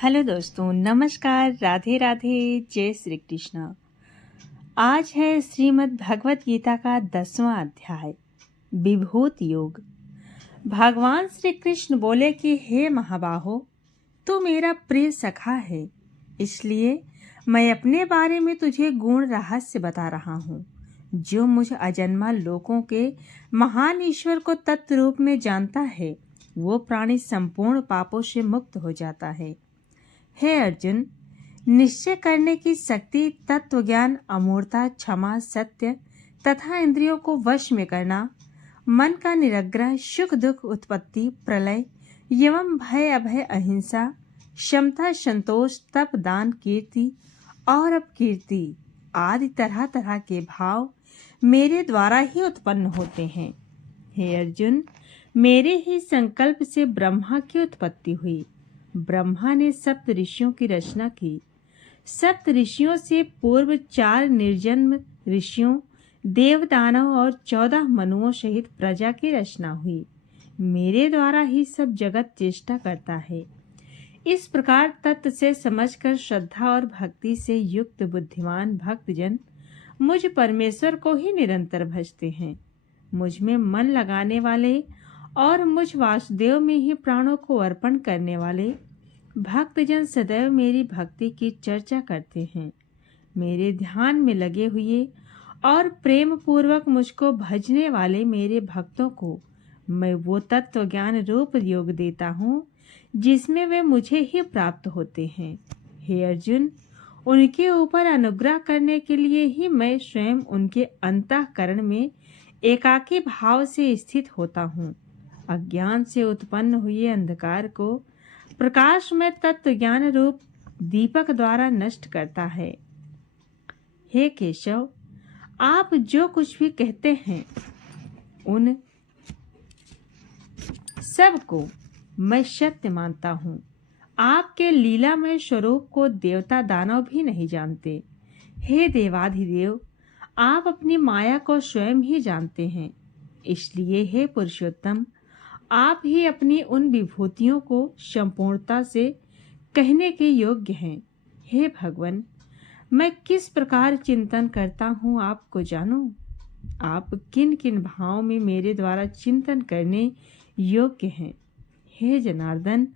Hello दोस्तों, नमस्कार, राधे राधे, जय श्री कृष्ण। आज है श्रीमद् भगवत गीता का 10वां अध्याय विभूति योग। भगवान श्री कृष्ण बोले कि हे महाबाहो, तू मेरा प्रिय सखा है, इसलिए मैं अपने बारे में तुझे गुण रहस्य बता रहा हूँ। जो मुझ अजन्मा लोकों के महान ईश्वर को तत्व रूप में जानता है, वो प्राणी संपूर्ण पापों से मुक्त हो जाता है। हे अर्जुन, निश्चय करने की शक्ति, तत्व ज्ञान, अमूर्तता, क्षमा, सत्य तथा इंद्रियों को वश में करना, मन का निरग्रह, सुख दुख, उत्पत्ति, प्रलय एवं भय अभय, अहिंसा, क्षमता, संतोष, तप, दान, कीर्ति और अपकीर्ति आदि तरह तरह के भाव मेरे द्वारा ही उत्पन्न होते हैं। हे अर्जुन, मेरे ही संकल्प से ब्रह्मा की उत्पत्ति हुई। ब्रह्मा ने सप्त ऋषियों की रचना की। सप्त ऋषियों से पूर्व 4 निर्जन्म ऋषियों, देव, दानव और 14 मनुओं सहित प्रजा की रचना हुई। मेरे द्वारा ही सब जगत चेष्टा करता है। इस प्रकार तत्व से समझकर श्रद्धा और भक्ति से युक्त बुद्धिमान भक्तजन मुझ परमेश्वर को ही निरंतर भजते हैं। मुझ में मन लगाने वाले और मुझ वासुदेव में ही प्राणों को अर्पण करने वाले भक्तजन सदैव मेरी भक्ति की चर्चा करते हैं। मेरे ध्यान में लगे हुए और प्रेम पूर्वक मुझको भजने वाले मेरे भक्तों को मैं वो तत्व ज्ञान रूप योग देता हूँ जिसमें वे मुझे ही प्राप्त होते हैं। हे अर्जुन, उनके ऊपर अनुग्रह करने के लिए ही मैं स्वयं उनके अंतःकरण में एकाकी भाव से स्थित होता हूँ। अज्ञान से उत्पन्न हुए अंधकार को प्रकाशमय तत्व ज्ञान रूप दीपक द्वारा नष्ट करता है। हे केशव, आप जो कुछ भी कहते हैं उन सब को मैं सत्य मानता हूँ। आपके लीलामय स्वरूप को देवता दानव भी नहीं जानते। हे देवाधिदेव, आप अपनी माया को स्वयं ही जानते हैं। इसलिए हे पुरुषोत्तम, आप ही अपनी उन विभूतियों को संपूर्णता से कहने के योग्य हैं। हे भगवान, मैं किस प्रकार चिंतन करता हूँ आपको जानूं। आप किन किन भावों में मेरे द्वारा चिंतन करने योग्य हैं। हे जनार्दन,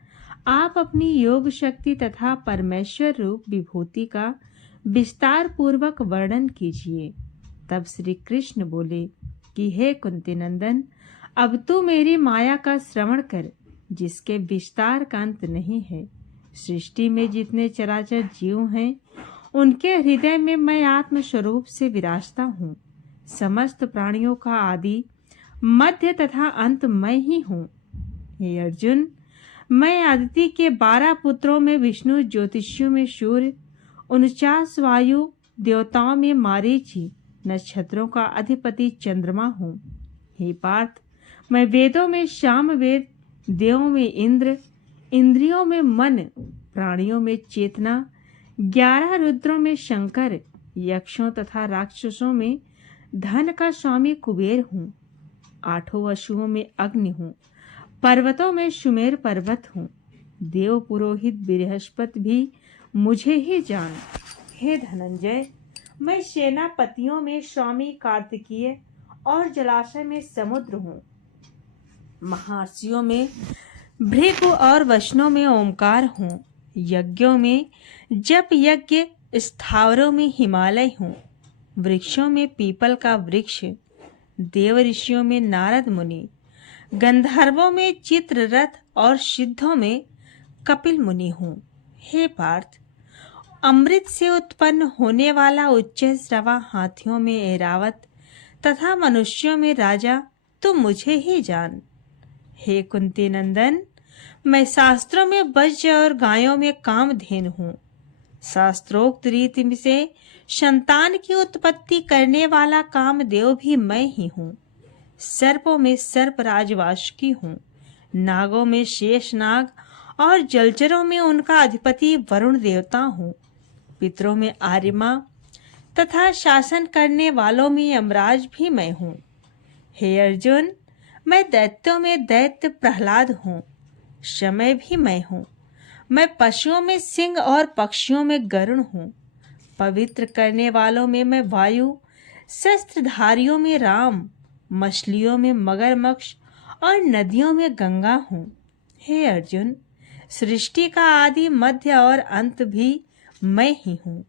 आप अपनी योग शक्ति तथा परमेश्वर रूप विभूति का विस्तार पूर्वक वर्णन कीजिए। तब श्री कृष्ण बोले कि हे कुंती नंदन, अब तू मेरी माया का श्रवण कर, जिसके विस्तार का अंत नहीं है। सृष्टि में जितने चराचर जीव हैं, उनके हृदय में मैं आत्म स्वरूप से विराजता हूँ। समस्त प्राणियों का आदि, मध्य तथा अंत मैं ही हूँ। हे अर्जुन, मैं आदित्य के 12 पुत्रों में विष्णु, ज्योतिषियों में सूर्य, 49 वायु देवताओं में मारीचि, नक्षत्रों का अधिपति चंद्रमा हूँ। हे पार्थ, मैं वेदों में साम वेद, देवों में इंद्र, इंद्रियों में मन, प्राणियों में चेतना, 11 रुद्रों में शंकर, यक्षों तथा राक्षसों में धन का स्वामी कुबेर हूँ। 8 वसुओं में अग्नि हूँ। पर्वतों में सुमेर पर्वत हूँ। देव पुरोहित बृहस्पति भी मुझे ही जान। हे धनंजय, मैं सेनापतियों में स्वामी कार्तिकीय और जलाशय में समुद्र हूँ। महर्षियों में भृगु और वैष्णव में ओंकार हूँ। यज्ञों में जप यज्ञ, स्थावरों में हिमालय हूँ। वृक्षों में पीपल का वृक्ष, देव ऋषियों में नारद मुनि, गंधर्वों में चित्ररथ और सिद्धों में कपिल मुनि हूँ। हे पार्थ, अमृत से उत्पन्न होने वाला उच्च श्रवा हाथियों में ऐरावत तथा मनुष्यों में राजा तो मुझे ही जान। हे कुंती नंदन, मैं शास्त्रों में वज्र और गायों में कामधेनु हूँ। शास्त्रोक्त रीति से संतान की उत्पत्ति करने वाला कामदेव भी मैं ही हूँ। सर्पों में सर्पराज वासुकी हूँ। नागों में शेष नाग और जलचरों में उनका अधिपति वरुण देवता हूँ। पितरों में आर्यमा तथा शासन करने वालों में यमराज भी मैं हूँ। हे अर्जुन, मैं दैत्यों में दैत्य प्रहलाद हूँ। समय भी मैं हूँ। मैं पशुओं में सिंह और पक्षियों में गरुड़ हूँ। पवित्र करने वालों में मैं वायु, शस्त्रधारियों में राम, मछलियों में मगरमच्छ और नदियों में गंगा हूँ। हे अर्जुन, सृष्टि का आदि, मध्य और अंत भी मैं ही हूँ।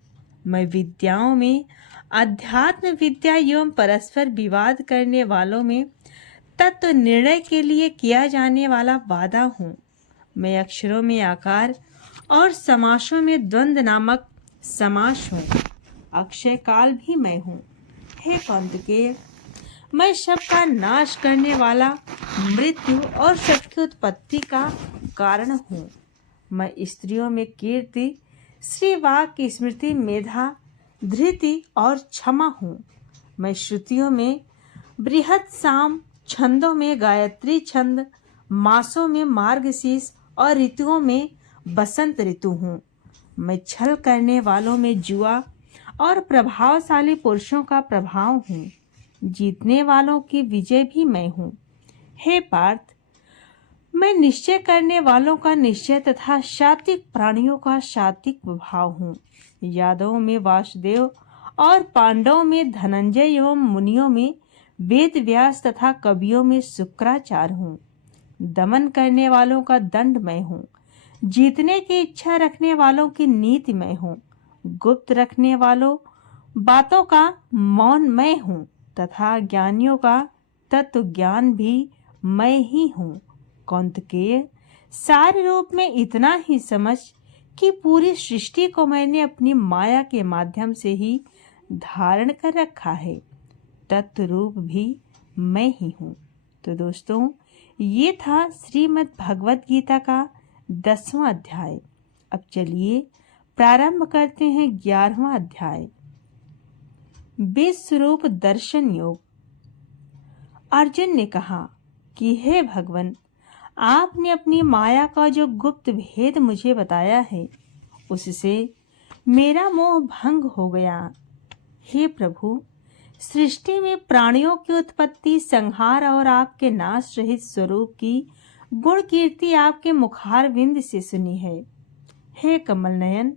मैं विद्याओं में अध्यात्म विद्या एवं परस्पर विवाद करने वालों में तत्व निर्णय के लिए किया जाने वाला वादा हूँ। मैं अक्षरों में आकार और समासों में द्वंद्व नामक समास हूँ। अक्षय काल भी मैं हूँ। हे कौंतेय, मैं सबका नाश करने वाला, मृत्यु और सबकी उत्पत्ति का कारण हूँ। मैं स्त्रियों में कीर्ति, श्रीवाक, स्मृति, मेधा, धृति और क्षमा हूँ। मैं श्रुतियों में बृहत साम, छंदों में गायत्री छंद, मासों में मार्गशीर्ष और ऋतुओं में बसंत ऋतु हूँ। मैं छल करने वालों में जुआ और प्रभावशाली पुरुषों का प्रभाव हूँ। जीतने वालों की विजय भी मैं हूँ। हे पार्थ, मैं निश्चय करने वालों का निश्चय तथा सात्विक प्राणियों का सात्विक भाव हूँ। यादवों में वासुदेव और पांडवों में धनंजय एवं मुनियों में वेद व्यास तथा कवियों में शुक्राचार्य हूँ। दमन करने वालों का दंड मैं हूँ। जीतने की इच्छा रखने वालों की नीति मैं हूँ। गुप्त रखने वालों बातों का मौन मैं हूँ तथा ज्ञानियों का तत्व ज्ञान भी मैं ही हूँ। कौंतेय, सार रूप में इतना ही समझ कि पूरी सृष्टि को मैंने अपनी माया के माध्यम से ही धारण कर रखा है। तत्व रूप भी मैं ही हूँ। तो दोस्तों, ये था श्रीमद् भगवत गीता का 10वां अध्याय। अब चलिए प्रारंभ करते हैं 11वां अध्याय, विश्वरूप दर्शन योग। अर्जुन ने कहा कि हे भगवान, आपने अपनी माया का जो गुप्त भेद मुझे बताया है, उससे मेरा मोह भंग हो गया। हे प्रभु, सृष्टि में प्राणियों की उत्पत्ति, संहार और आपके नाश रहित स्वरूप की गुण कीर्ति आपके मुखारविंद से सुनी है। हे कमल नयन,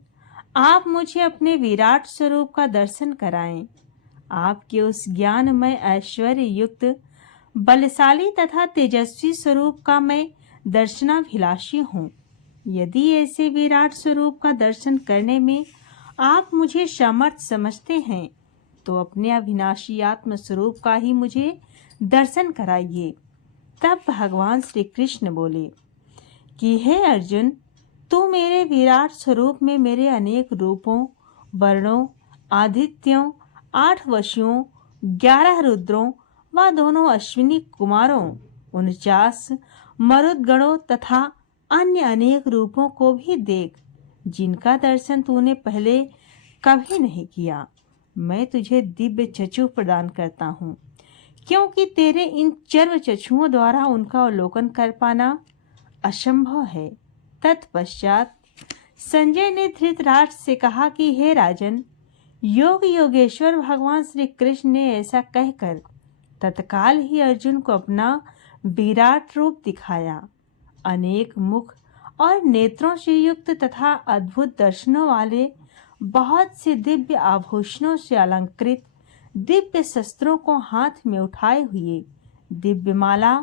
आप मुझे अपने विराट स्वरूप का दर्शन कराएं। आपके उस ज्ञानमय, ऐश्वर्य युक्त, बलशाली तथा तेजस्वी स्वरूप का मैं दर्शनाभिलाषी हूँ। यदि ऐसे विराट स्वरूप का दर्शन करने में आप मुझे समर्थ समझते हैं, तो अपने अविनाशी आत्म स्वरूप का ही मुझे दर्शन कराइए। तब भगवान श्री कृष्ण बोले कि हे अर्जुन, तू मेरे विराट स्वरूप में मेरे अनेक रूपों, वर्णों, आदित्यों, 8 वसुओं, 11 रुद्रों व दोनों अश्विनी कुमारों, 49 मरुदगणों तथा अन्य अनेक रूपों को भी देख, जिनका दर्शन तूने पहले कभी नहीं किया। मैं तुझे दिव्य चक्षु प्रदान करता हूँ, क्योंकि तेरे इन चर्व चक्षुओं द्वारा उनका अवलोकन कर पाना असंभव है। तत्पश्चात संजय ने धृतराष्ट्र से कहा कि हे राजन, योग योगेश्वर भगवान श्री कृष्ण ने ऐसा कहकर तत्काल ही अर्जुन को अपना विराट रूप दिखाया। अनेक मुख और नेत्रों से युक्त तथा अद्भुत दर्शनों वाले, बहुत से दिव्य आभूषणों से अलंकृत, दिव्य शस्त्रों को हाथ में उठाए हुए, दिव्य माला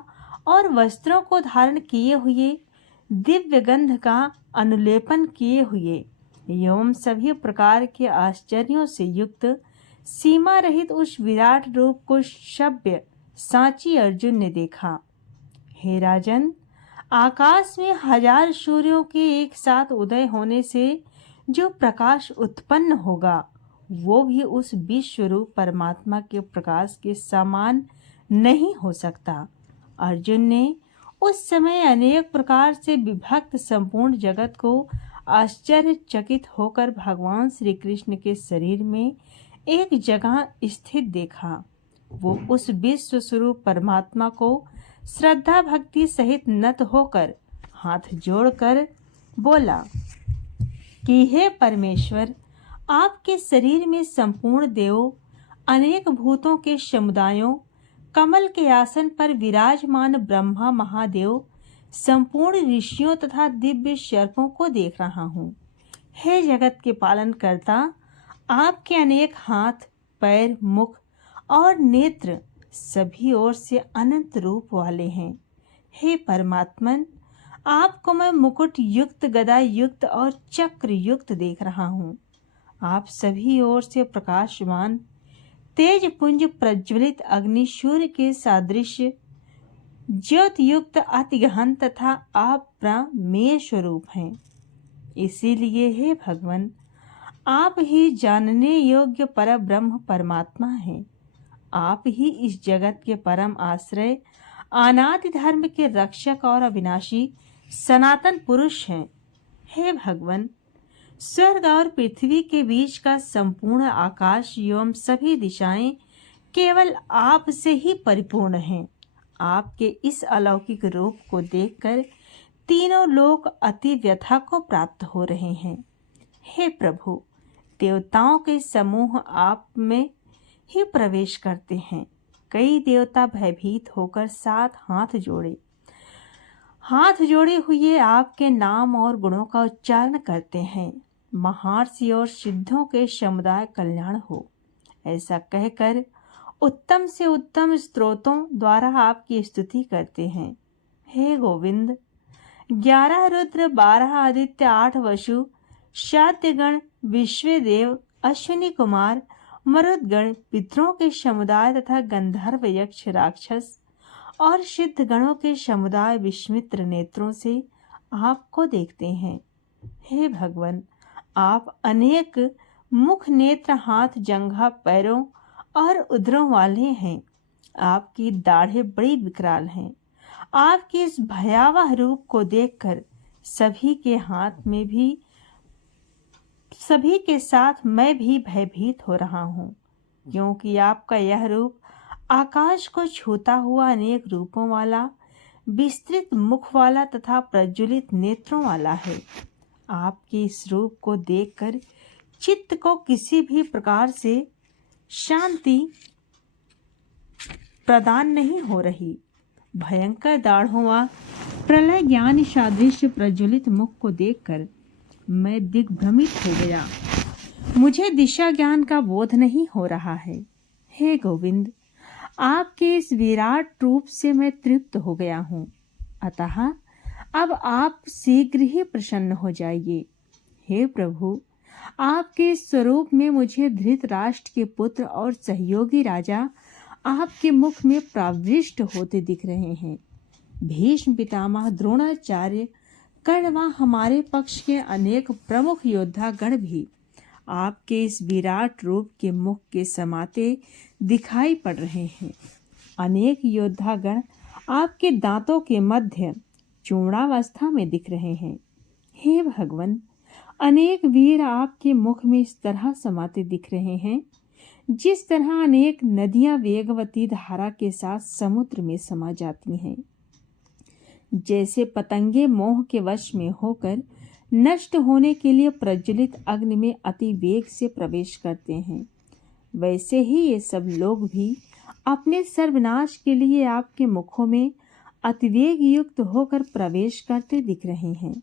और वस्त्रों को धारण किए हुए, दिव्य गंध का अनुलेपन किए हुए एवं सभी प्रकार के आश्चर्यों से युक्त सीमा रहित उस विराट रूप को सभ्य सांची अर्जुन ने देखा। हे राजन, आकाश में 1000 सूर्यों के एक साथ उदय होने से जो प्रकाश उत्पन्न होगा, वो भी उस विश्वरूप परमात्मा के प्रकाश के समान नहीं हो सकता। अर्जुन ने उस समय अनेक प्रकार से विभक्त संपूर्ण जगत को आश्चर्यचकित होकर भगवान श्री कृष्ण के शरीर में एक जगह स्थित देखा। वो उस विश्व स्वरूप परमात्मा को श्रद्धा भक्ति सहित नत होकर हाथ जोड़कर बोला कि हे परमेश्वर, आपके शरीर में संपूर्ण देवों, अनेक भूतों के समुदायों, कमल के आसन पर विराजमान ब्रह्मा महादेव, संपूर्ण ऋषियों तथा दिव्य सर्पों को देख रहा हूँ। हे जगत के पालन करता, आपके अनेक हाथ, पैर, मुख और नेत्र सभी ओर से अनंत रूप वाले हैं। हे परमात्मन, आपको मैं मुकुट युक्त, गदा युक्त और चक्र युक्त देख रहा हूँ। आप सभी ओर से प्रकाशमान, तेज पुंज प्रज्वलित अग्नि सूर्य के सादृश्य, ज्योत युक्त, अति गहन तथा आप प्रमेय स्वरूप हैं। इसीलिए हे भगवान, आप ही जानने योग्य पर ब्रह्म परमात्मा हैं। आप ही इस जगत के परम आश्रय, अनादि धर्म के रक्षक और अविनाशी सनातन पुरुष हैं। हे भगवान, स्वर्ग और पृथ्वी के बीच का संपूर्ण आकाश एवं सभी दिशाएं केवल आप से ही परिपूर्ण हैं। आपके इस अलौकिक रूप को देखकर तीनों लोक अति व्यथा को प्राप्त हो रहे हैं। हे प्रभु, देवताओं के समूह आप में ही प्रवेश करते हैं। कई देवता भयभीत होकर साथ हाथ जोड़े हुए आपके नाम और गुणों का उच्चारण करते हैं। महर्षि और सिद्धों के समुदाय कल्याण हो, ऐसा कहकर उत्तम से उत्तम स्तोत्रों द्वारा आपकी स्तुति करते हैं। हे गोविंद, 11 रुद्र, 12 आदित्य, 8 वसु, शात्यगण, विश्वदेव, अश्विनी कुमार, मरुदगण, पितरों के समुदाय तथा गंधर्व, यक्ष, राक्षस और सिद्ध गणों के समुदाय विस्मित नेत्रों से आपको देखते हैं। हे भगवान, आप अनेक मुख, नेत्र, हाथ, जंघा, पैरों और उदरों वाले हैं। आपकी दाढ़ें बड़ी विकराल हैं। आपके इस भयावह रूप को देखकर सभी के साथ मैं भी भयभीत हो रहा हूँ, क्योंकि आपका यह रूप आकाश को छूता हुआ, अनेक रूपों वाला, विस्तृत मुख वाला तथा प्रज्वलित नेत्रों वाला है। आपके इस रूप को देखकर चित्त को किसी भी प्रकार से शांति प्रदान नहीं हो रही। भयंकर दाढ़ों व प्रलय ज्ञान सादृश्य प्रज्वलित मुख को देखकर मैं दिग्भ्रमित हो गया। मुझे दिशा ज्ञान का बोध नहीं हो रहा है। हे गोविंद, आपके इस विराट रूप से मैं तृप्त हो गया हूँ, अतः अब आप शीघ्र ही प्रसन्न हो जाइए। हे प्रभु, आपके स्वरूप में मुझे धृतराष्ट्र के पुत्र और सहयोगी राजा आपके मुख में प्रविष्ट होते दिख रहे हैं। भीष्म पितामह, द्रोणाचार्य, कर्ण व हमारे पक्ष के अनेक प्रमुख योद्धा गण भी आपके इस विराट रूप के मुख के समाते दिखाई पड़ रहे हैं। अनेक योद्धा गण आपके दांतों के मध्य चूर्णावस्था में दिख रहे हैं। हे भगवान, अनेक वीर आपके मुख में इस तरह समाते दिख रहे हैं जिस तरह अनेक नदियां वेगवती धारा के साथ समुद्र में समा जाती हैं। जैसे पतंगे मोह के वश में होकर नष्ट होने के लिए प्रज्वलित अग्नि में अति वेग से प्रवेश करते हैं, वैसे ही ये सब लोग भी अपने सर्वनाश के लिए आपके मुखों में अतिवेग युक्त होकर प्रवेश करते दिख रहे हैं।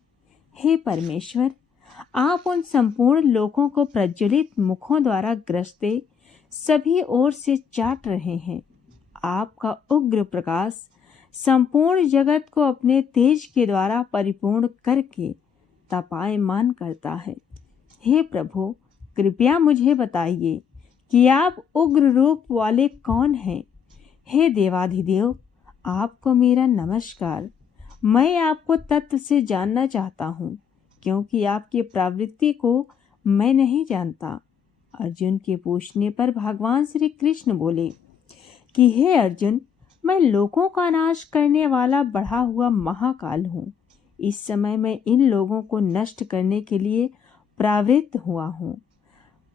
हे परमेश्वर, आप उन संपूर्ण लोकों को प्रज्वलित मुखों द्वारा ग्रसते सभी ओर से चाट रहे हैं। आपका उग्र प्रकाश संपूर्ण जगत को अपने तेज के द्वारा परिपूर्ण करके तपायमान करता है। हे प्रभु, कृपया मुझे बताइए कि आप उग्र रूप वाले कौन हैं। हे देवाधिदेव, आपको मेरा नमस्कार। मैं आपको तत्व से जानना चाहता हूँ, क्योंकि आपकी प्रवृत्ति को मैं नहीं जानता। अर्जुन के पूछने पर भगवान श्री कृष्ण बोले कि हे अर्जुन, मैं लोगों का नाश करने वाला बढ़ा हुआ महाकाल हूँ। इस समय मैं इन लोगों को नष्ट करने के लिए प्रवृत्त हुआ हूँ।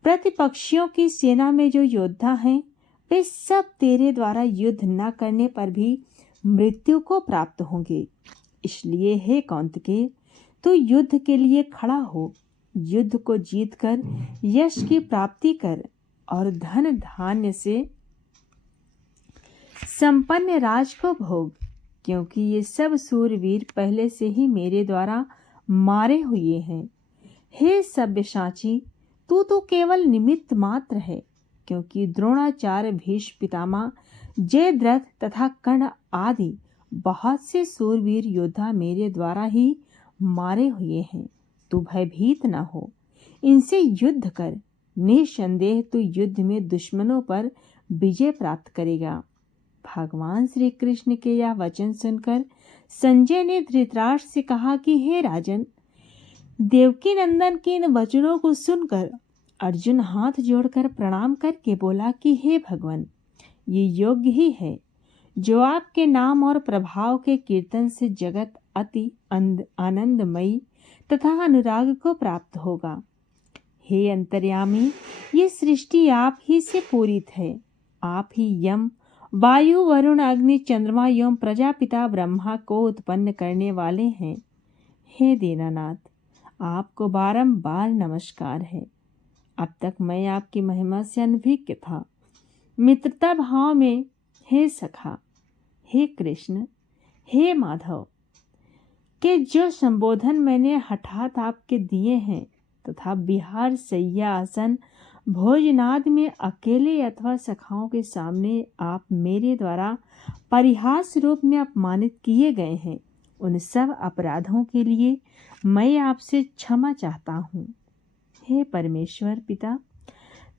प्रतिपक्षियों की सेना में जो योद्धा हैं, वे सब तेरे द्वारा युद्ध न करने पर भी मृत्यु को प्राप्त होंगे। इसलिए हे कौंतके, तू युद्ध के लिए खड़ा हो। युद्ध को जीतकर यश की प्राप्ति कर और धन धान्य से संपन्न राज को भोग, क्योंकि ये सब सूरवीर पहले से ही मेरे द्वारा मारे हुए हैं। हे सब्यसाची, तू तो केवल निमित्त मात्र है, क्योंकि द्रोणाचार्य, भीष्म पितामह, जयद्रथ तथा कर्ण आदि बहुत से सूरवीर योद्धा मेरे द्वारा ही मारे हुए हैं। तू भयभीत न हो, इनसे युद्ध कर। निसंदेह तू युद्ध में दुश्मनों पर विजय प्राप्त करेगा। भगवान श्री कृष्ण के यह वचन सुनकर संजय ने धृतराष्ट्र से कहा कि हे राजन, देवकी नंदन के इन वचनों को सुनकर अर्जुन हाथ जोड़कर प्रणाम करके बोला कि हे भगवान, ये योग्य ही है जो आपके नाम और प्रभाव के कीर्तन से जगत अति आनंदमयी तथा अनुराग को प्राप्त होगा। हे अंतर्यामी, ये सृष्टि आप ही से पूरित है। आप ही यम, वायु, वरुण, अग्नि, चंद्रमा एवं प्रजापिता ब्रह्मा को उत्पन्न करने वाले हैं। हे दीनानाथ, आपको बारंबार नमस्कार है। अब तक मैं आपकी महिमा से अनभिज्ञ था। मित्रता भाव में हे सखा, हे कृष्ण, हे माधव के जो संबोधन मैंने हठात आपके दिए हैं तथा विहार, सैया, आसन, भोजनाद में अकेले अथवा सखाओं के सामने आप मेरे द्वारा परिहास रूप में अपमानित किए गए हैं, उन सब अपराधों के लिए मैं आपसे क्षमा चाहता हूँ। हे परमेश्वर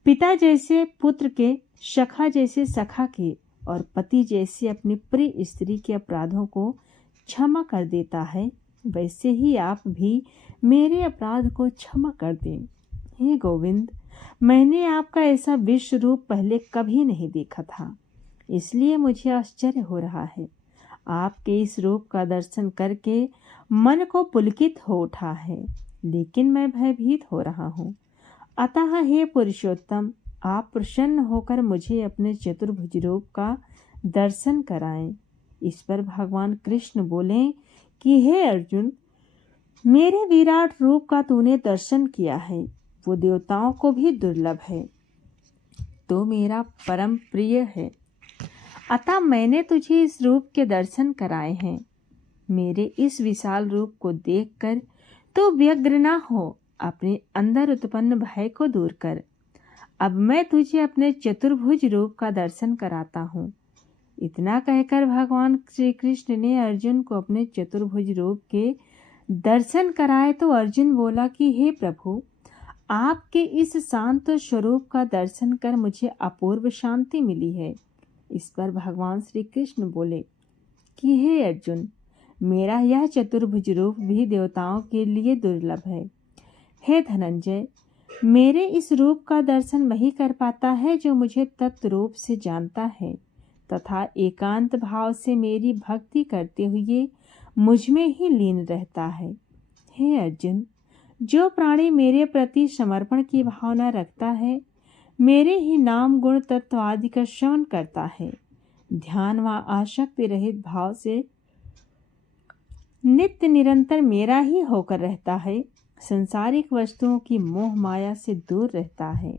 पिता जैसे पुत्र के, सखा जैसे सखा के और पति जैसे अपनी प्रिय स्त्री के अपराधों को क्षमा कर देता है, वैसे ही आप भी मेरे अपराध को क्षमा कर दें। हे गोविंद, मैंने आपका ऐसा विश्व रूप पहले कभी नहीं देखा था, इसलिए मुझे आश्चर्य हो रहा है। आपके इस रूप का दर्शन करके मन को पुलकित हो उठा है, लेकिन मैं भयभीत हो रहा हूँ। अतः हे पुरुषोत्तम, आप प्रसन्न होकर मुझे अपने चतुर्भुज रूप का दर्शन कराएं। इस पर भगवान कृष्ण बोले कि हे अर्जुन, मेरे विराट रूप का तूने दर्शन किया है, वो देवताओं को भी दुर्लभ है, तो मेरा परम प्रिय है। अतः मैंने तुझे इस रूप के दर्शन कराए हैं। मेरे इस विशाल रूप को देखकर तो व्यग्र न हो, अपने अंदर उत्पन्न भय को दूर कर। अब मैं तुझे अपने चतुर्भुज रूप का दर्शन कराता हूँ। इतना कहकर भगवान श्री कृष्ण ने अर्जुन को अपने चतुर्भुज रूप के दर्शन कराए तो अर्जुन बोला कि हे प्रभु, आपके इस शांत स्वरूप का दर्शन कर मुझे अपूर्व शांति मिली है। इस पर भगवान श्री कृष्ण बोले कि हे अर्जुन, मेरा यह चतुर्भुज रूप भी देवताओं के लिए दुर्लभ है। हे धनंजय, मेरे इस रूप का दर्शन वही कर पाता है जो मुझे तत्व रूप से जानता है तथा एकांत भाव से मेरी भक्ति करते हुए मुझ में ही लीन रहता है। हे अर्जुन, जो प्राणी मेरे प्रति समर्पण की भावना रखता है, मेरे ही नाम, गुण, तत्व आदि का श्रवण करता है, ध्यान व आसक्ति रहित भाव से नित्य निरंतर मेरा ही होकर रहता है, संसारिक वस्तुओं की मोह माया से दूर रहता है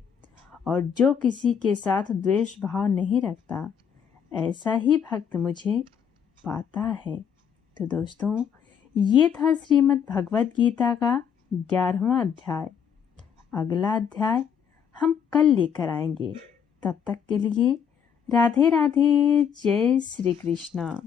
और जो किसी के साथ द्वेष भाव नहीं रखता, ऐसा ही भक्त मुझे पाता है। तो दोस्तों, ये था श्रीमद् भगवद गीता का 11वां अध्याय। अगला अध्याय हम कल लेकर आएंगे। तब तक के लिए राधे राधे, जय श्री कृष्णा।